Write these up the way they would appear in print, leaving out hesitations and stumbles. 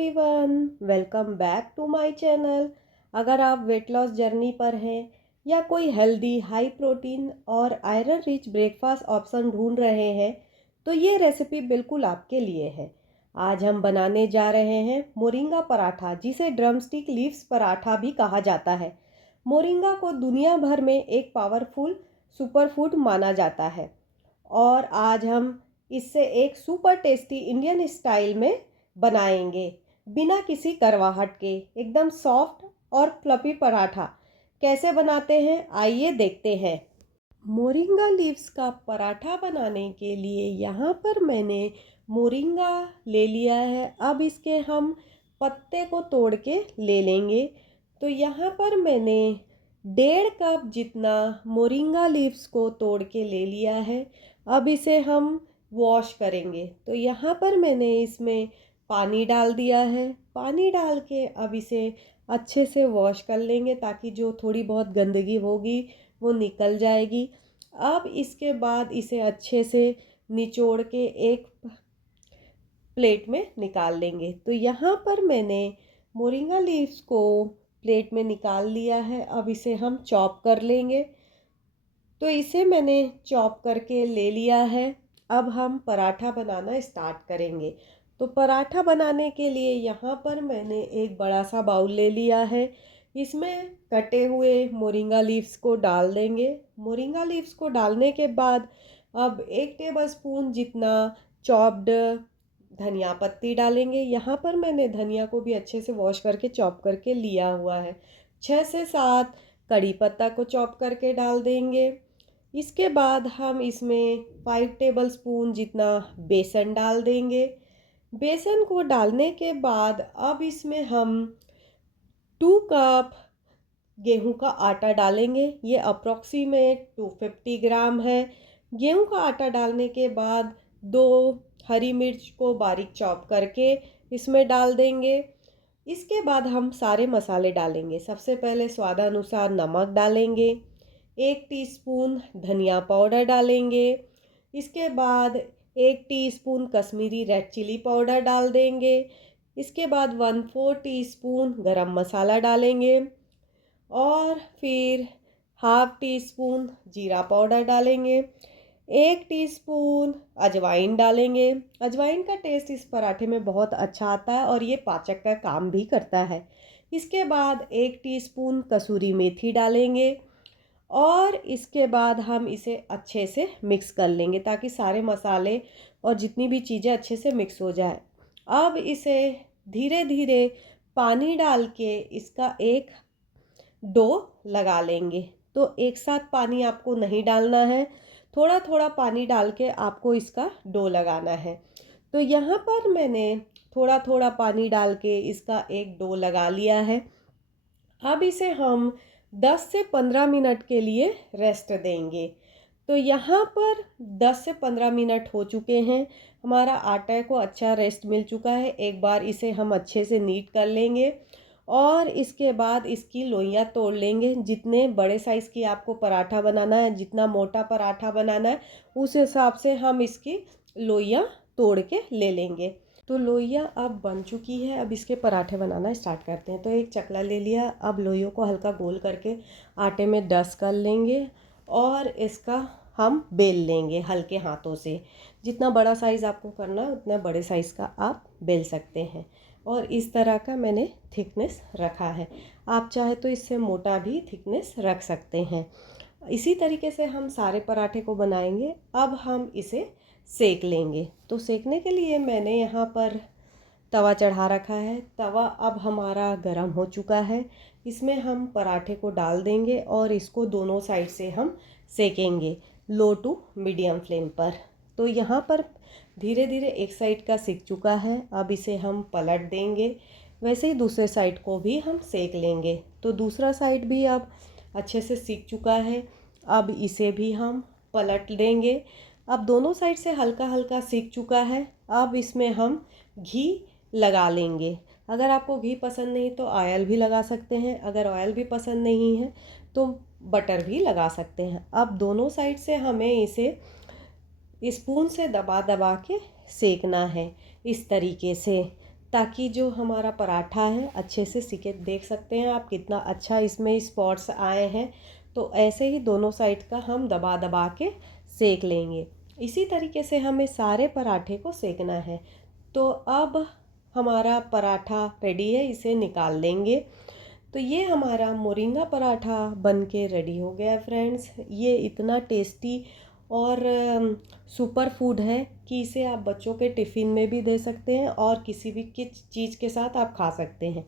Everyone, welcome back to my channel. अगर आप weight loss journey पर हैं या कोई हेल्दी हाई प्रोटीन और आयरन रिच ब्रेकफास्ट ऑप्शन ढूंढ रहे हैं तो ये रेसिपी बिल्कुल आपके लिए है। आज हम बनाने जा रहे हैं मोरिंगा पराठा, जिसे ड्रमस्टिक लीव्स पराठा भी कहा जाता है। मोरिंगा को दुनिया भर में एक पावरफुल सुपरफूड माना जाता है और आज हम इससे एक सुपर टेस्टी इंडियन स्टाइल में बनाएंगे, बिना किसी करवाहट के। एकदम सॉफ्ट और फ्लफी पराठा कैसे बनाते हैं, आइए देखते हैं। मोरिंगा लीव्स का पराठा बनाने के लिए यहाँ पर मैंने मोरिंगा ले लिया है। अब इसके हम पत्ते को तोड़ के ले लेंगे। तो यहाँ पर मैंने 1.5 कप जितना मोरिंगा लीव्स को तोड़ के ले लिया है। अब इसे हम वॉश करेंगे। तो यहाँ पर मैंने इसमें पानी डाल दिया है। पानी डाल के अब इसे अच्छे से वॉश कर लेंगे ताकि जो थोड़ी बहुत गंदगी होगी वो निकल जाएगी। अब इसके बाद इसे अच्छे से निचोड़ के एक प्लेट में निकाल लेंगे। तो यहाँ पर मैंने मोरिंगा लीव्स को प्लेट में निकाल लिया है। अब इसे हम चॉप कर लेंगे। तो इसे मैंने चॉप करके ले लिया है। अब हम पराठा बनाना स्टार्ट करेंगे। तो पराठा बनाने के लिए यहाँ पर मैंने एक बड़ा सा बाउल ले लिया है। इसमें कटे हुए मोरिंगा लीव्स को डाल देंगे। मोरिंगा लीव्स को डालने के बाद अब 1 टेबलस्पून जितना चॉप्ड धनिया पत्ती डालेंगे। यहाँ पर मैंने धनिया को भी अच्छे से वॉश करके चॉप करके लिया हुआ है। 6 से 7 कड़ी पत्ता को चॉप करके डाल देंगे। इसके बाद हम इसमें 5 टेबलस्पून जितना बेसन डाल देंगे। बेसन को डालने के बाद अब इसमें हम 2 कप गेहूं का आटा डालेंगे। ये अप्रॉक्सीमेट 250 ग्राम है। गेहूं का आटा डालने के बाद 2 हरी मिर्च को बारीक चॉप करके इसमें डाल देंगे। इसके बाद हम सारे मसाले डालेंगे। सबसे पहले स्वादानुसार नमक डालेंगे। 1 टीस्पून धनिया पाउडर डालेंगे। इसके बाद 1 teaspoon Kashmiri red chilli powder डाल देंगे। इसके बाद 1/4 टीस्पून गरम मसाला डालेंगे और फिर ½ टीस्पून जीरा पाउडर डालेंगे। 1 टीस्पून अजवाइन डालेंगे। अजवाइन का टेस्ट इस पराठे में बहुत अच्छा आता है और ये पाचक का काम भी करता है। इसके बाद 1 टीस्पून कसूरी मेथी डालेंगे और इसके बाद हम इसे अच्छे से मिक्स कर लेंगे ताकि सारे मसाले और जितनी भी चीज़ें अच्छे से मिक्स हो जाए। अब इसे धीरे धीरे पानी डाल के इसका एक डो लगा लेंगे। तो एक साथ पानी आपको नहीं डालना है, थोड़ा थोड़ा पानी डाल के आपको इसका डो लगाना है। तो यहाँ पर मैंने थोड़ा थोड़ा पानी डाल के इसका एक डो लगा लिया है। अब इसे हम 10 से 15 मिनट के लिए रेस्ट देंगे। तो यहाँ पर 10 से 15 मिनट हो चुके हैं। हमारा आटा को अच्छा रेस्ट मिल चुका है। एक बार इसे हम अच्छे से नीट कर लेंगे और इसके बाद इसकी लोइयाँ तोड़ लेंगे। जितने बड़े साइज़ की आपको पराठा बनाना है, जितना मोटा पराठा बनाना है, उस हिसाब से हम इसकी लोइयाँ तोड़ के ले लेंगे। तो लोइयाँ अब बन चुकी है। अब इसके पराठे बनाना स्टार्ट करते हैं। तो एक चकला ले लिया। अब लोइयों को हल्का गोल करके आटे में डस्ट कर लेंगे और इसका हम बेल लेंगे हल्के हाथों से। जितना बड़ा साइज़ आपको करना है उतना बड़े साइज़ का आप बेल सकते हैं। और इस तरह का मैंने थिकनेस रखा है। आप चाहे तो इससे मोटा भी थिकनेस रख सकते हैं। इसी तरीके से हम सारे पराठे को बनाएंगे। अब हम इसे सेक लेंगे। तो सेकने के लिए मैंने यहाँ पर तवा चढ़ा रखा है। तवा अब हमारा गर्म हो चुका है। इसमें हम पराठे को डाल देंगे और इसको दोनों साइड से हम सेकेंगे लो टू मीडियम फ्लेम पर। तो यहाँ पर धीरे धीरे एक साइड का सिक चुका है। अब इसे हम पलट देंगे। वैसे ही दूसरे साइड को भी हम सेक लेंगे। तो दूसरा साइड भी अब अच्छे से सिक चुका है। अब इसे भी हम पलट देंगे। अब दोनों साइड से हल्का हल्का सिक चुका है। अब इसमें हम घी लगा लेंगे। अगर आपको घी पसंद नहीं तो ऑयल भी लगा सकते हैं। अगर ऑयल भी पसंद नहीं है तो बटर भी लगा सकते हैं। अब दोनों साइड से हमें इसे स्पून से दबा दबा के सेकना है इस तरीके से। ताकि जो हमारा पराठा है अच्छे से सिके। देख सकते हैं आप कितना अच्छा इसमें स्पॉट्स आए हैं। तो ऐसे ही दोनों साइड का हम दबा दबा के सेक लेंगे। इसी तरीके से हमें सारे पराठे को सेकना है। तो अब हमारा पराठा रेडी है, इसे निकाल लेंगे। तो ये हमारा मोरिंगा पराठा बन के रेडी हो गया है फ्रेंड्स। ये इतना टेस्टी और सुपर फूड है कि इसे आप बच्चों के टिफ़िन में भी दे सकते हैं और किसी भी चीज़ के साथ आप खा सकते हैं।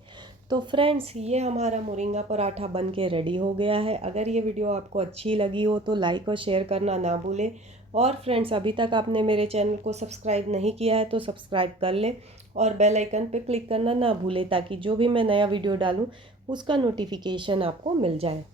तो फ्रेंड्स, ये हमारा मोरिंगा पराठा बन के रेडी हो गया है। अगर ये वीडियो आपको अच्छी लगी हो तो लाइक और शेयर करना ना भूलें। और फ्रेंड्स, अभी तक आपने मेरे चैनल को सब्सक्राइब नहीं किया है तो सब्सक्राइब कर लें और बेल आइकन पे क्लिक करना ना भूलें, ताकि जो भी मैं नया वीडियो डालूँ उसका नोटिफिकेशन आपको मिल जाए।